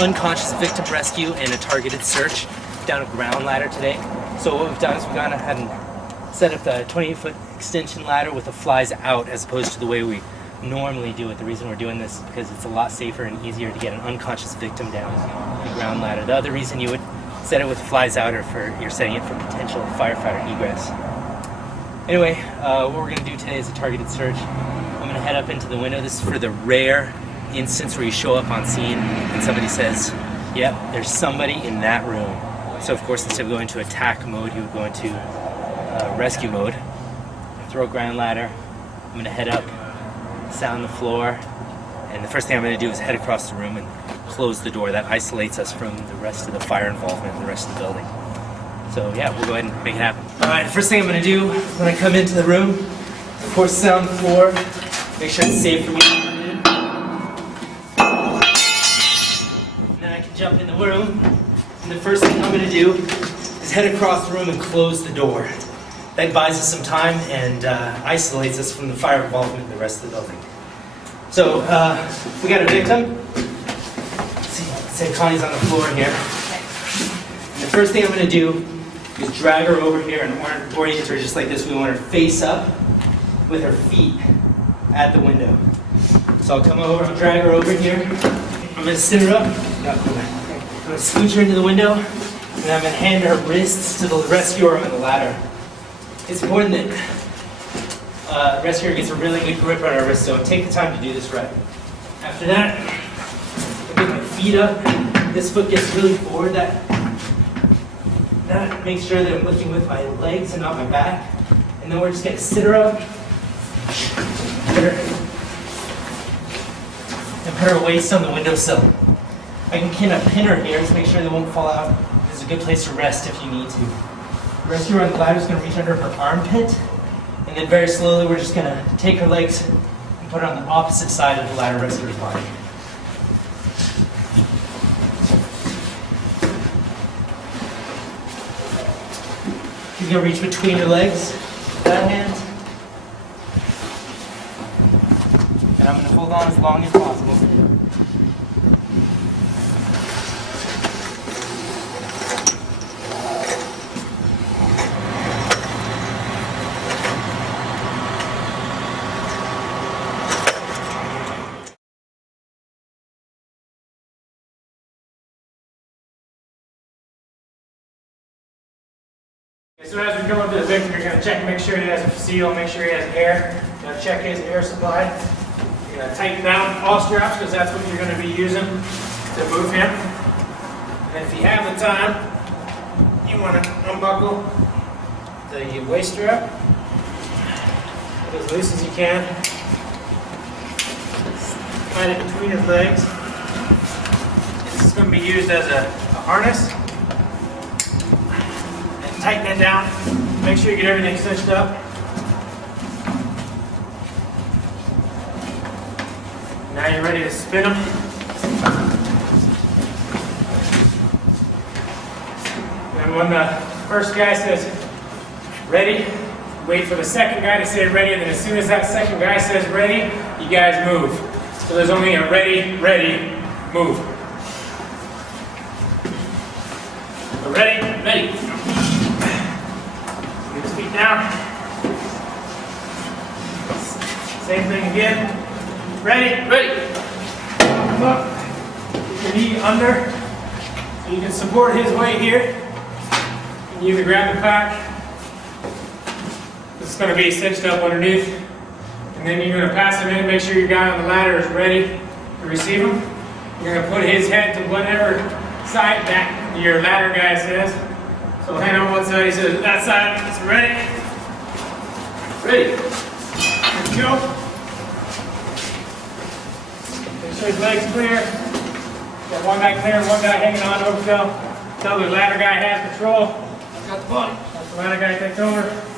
Unconscious victim rescue and a targeted search down a ground ladder today. So what we've done is we've gone ahead and set up the 28-foot extension ladder with the flies out as opposed to the way we normally do it. The reason we're doing this is because it's a lot safer and easier to get an unconscious victim down the ground ladder. The other reason you would set it with the flies out or you're setting it for potential firefighter egress. Anyway, what we're going to do today is a targeted search. I'm going to head up into the window. This is for the rare instance where you show up on scene and somebody says, yep, there's somebody in that room. So of course, instead of going to attack mode, you would go into rescue mode. Throw a ground ladder. I'm going to head up, sound the floor, and the first thing I'm going to do is head across the room and close the door. That isolates us from the rest of the fire involvement in the rest of the building. So yeah, we'll go ahead and make it happen. Alright, the first thing I'm going to do when I come into the room, of course, sound the floor, make sure it's safe for me to come in. And then I can jump in the room, and the first thing I'm going to do is head across the room and close the door. That buys us some time and isolates us from the fire involvement in the rest of the building. So, we got a victim. Let's say Connie's on the floor here. And the first thing I'm going to do is drag her over here and orient her just like this. We want her face up with her feet at the window. So I'll come over, I'll drag her over here. I'm going to sit her up. I'm going to scooch her into the window. And I'm going to hand her wrists to the rescuer on the ladder. It's important that the rescuer gets a really good grip on our wrist, so take the time to do this right. After that, I get my feet up. This foot gets really forward. That makes sure that I'm lifting with my legs and not my back. And then we're just going to sit her up, and put her waist on the windowsill. I can kind of pin her here to make sure they won't fall out. This is a good place to rest if you need to. The rescuer on the ladder is going to reach under her armpit, and then very slowly we're just going to take her legs and put her on the opposite side of the ladder rescuer's body. She's going to reach between her legs with that hand, and I'm going to hold on as long as possible. So as we go into the victim, you're going to check and make sure he has a seal, make sure he has air. You're going to check his air supply. You're going to tighten down all straps because that's what you're going to be using to move him. And then if you have the time, you want to unbuckle the waist strap. Get as loose as you can. Slide it between his legs. This is going to be used as a harness. Tighten it down. Make sure you get everything cinched up. Now you're ready to spin them. And when the first guy says ready, wait for the second guy to say ready, and then as soon as that second guy says ready, you guys move. So there's only a ready, ready, move. Ready, ready. Feet down. Same thing again. Ready? Ready. Come up. Get your knee under so you can support his weight here. And you can grab the pack. This is going to be cinched up underneath. And then you're going to pass him in. Make sure your guy on the ladder is ready to receive him. You're going to put his head to whatever side that your ladder guy says. So we'll hand over one side, he says that side, it's ready. Ready. Good to go. Make sure his legs clear. Got one guy clear, one guy hanging on over till the ladder guy has control. I've got the body. That's the ladder guy takes over.